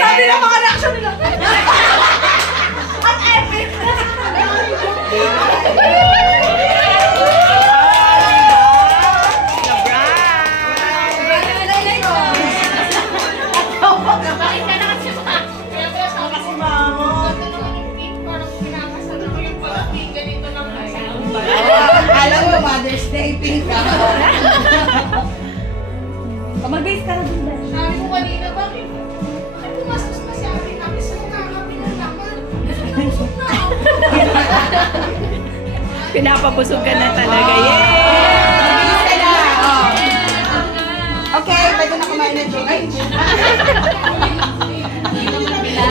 Sabi ng mga reaction nila. Ang epic! Balik ka na kasi ma. Kaya pala sa kasi mamo. Parang pinakasal ko yung pag-pink ganito lang kasi. Alam mo, Mother's Day, pink ka. Mag-base ka na dun ba? Sabi ko kanina, bakit pumastos na si ate namin sa nakakapi na naman? Busog na ako. Pinapabusog ka na talaga. Yay! Mag-base ka na. Oh. Okay, pwede na kumain na, Jay.